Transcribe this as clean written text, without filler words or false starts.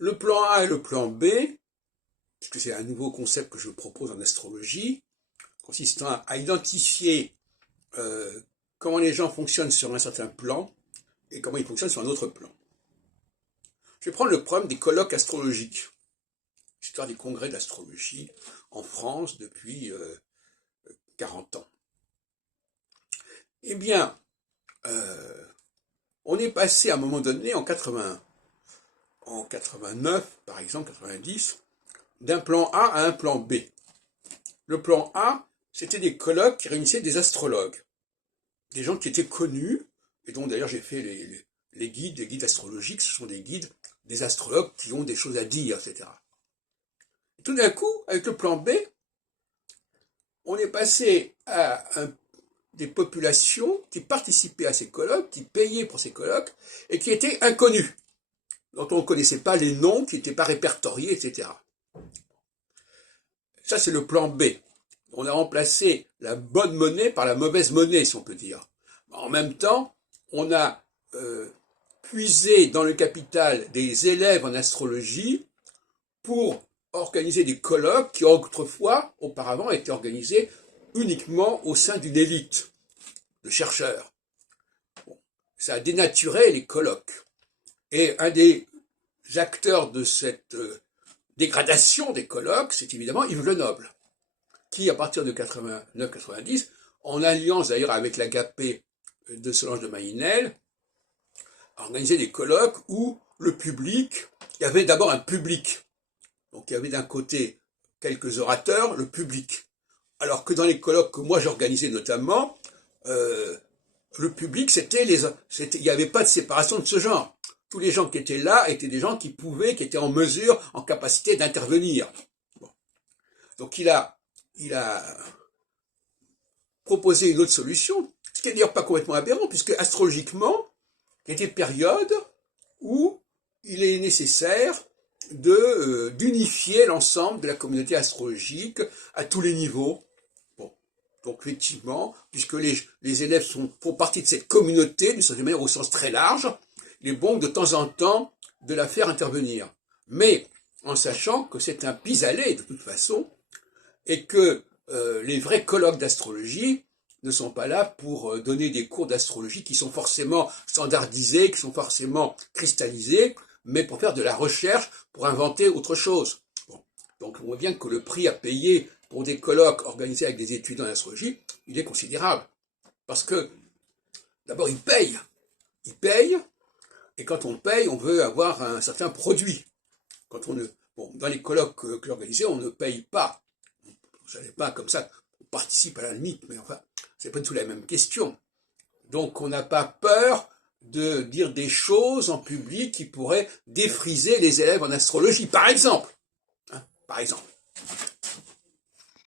Le plan A et le plan B, puisque c'est un nouveau concept que je propose en astrologie, consistant à identifier comment les gens fonctionnent sur un certain plan et comment ils fonctionnent sur un autre plan. Je vais prendre le problème des colloques astrologiques, l'histoire des congrès d'astrologie en France depuis 40 ans. Eh bien, on est passé à un moment donné, en 89, par exemple, 90, d'un plan A à un plan B. Le plan A, c'était des colloques qui réunissaient des astrologues, des gens qui étaient connus, et dont d'ailleurs j'ai fait les guides astrologiques, ce sont des guides des astrologues qui ont des choses à dire, etc. Et tout d'un coup, avec le plan B, on est passé à des populations qui participaient à ces colloques, qui payaient pour ces colloques, et qui étaient inconnus, dont on ne connaissait pas les noms, qui n'étaient pas répertoriés, etc. Ça, c'est le plan B. On a remplacé la bonne monnaie par la mauvaise monnaie, si on peut dire. En même temps, on a puisé dans le capital des élèves en astrologie pour organiser des colloques qui autrefois, auparavant, étaient organisés uniquement au sein d'une élite de chercheurs. Bon, ça a dénaturé les colloques. Et un des acteurs de cette dégradation des colloques, c'est évidemment Yves Lenoble, qui, à partir de 89-90, en alliance d'ailleurs avec l'agapé de Solange de Maïnel, a organisé des colloques où le public, il y avait d'abord un public. Donc il y avait d'un côté quelques orateurs, le public. Alors que dans les colloques que moi j'organisais notamment, le public, il n'y avait pas de séparation de ce genre. Tous les gens qui étaient là étaient des gens qui étaient en mesure, en capacité d'intervenir. Bon. Donc il a proposé une autre solution, ce qui n'est d'ailleurs pas complètement aberrant, puisque astrologiquement, il y a des périodes où il est nécessaire d'unifier l'ensemble de la communauté astrologique à tous les niveaux. Bon. Donc effectivement, puisque les élèves font partie de cette communauté, d'une certaine manière au sens très large, il est bon de temps en temps de la faire intervenir. Mais en sachant que c'est un pis-aller de toute façon, et que les vrais colloques d'astrologie ne sont pas là pour donner des cours d'astrologie qui sont forcément standardisés, qui sont forcément cristallisés, mais pour faire de la recherche, pour inventer autre chose. Bon. Donc on voit bien que le prix à payer pour des colloques organisés avec des étudiants en astrologie, il est considérable. Parce que, d'abord, ils payent, et quand on paye, on veut avoir un certain produit. Dans les colloques que j'organisais, on ne paye pas. Vous savez pas comme ça, on participe à la limite, mais enfin, c'est pas du tout la même question. Donc on n'a pas peur de dire des choses en public qui pourraient défriser les élèves en astrologie, par exemple. Par exemple.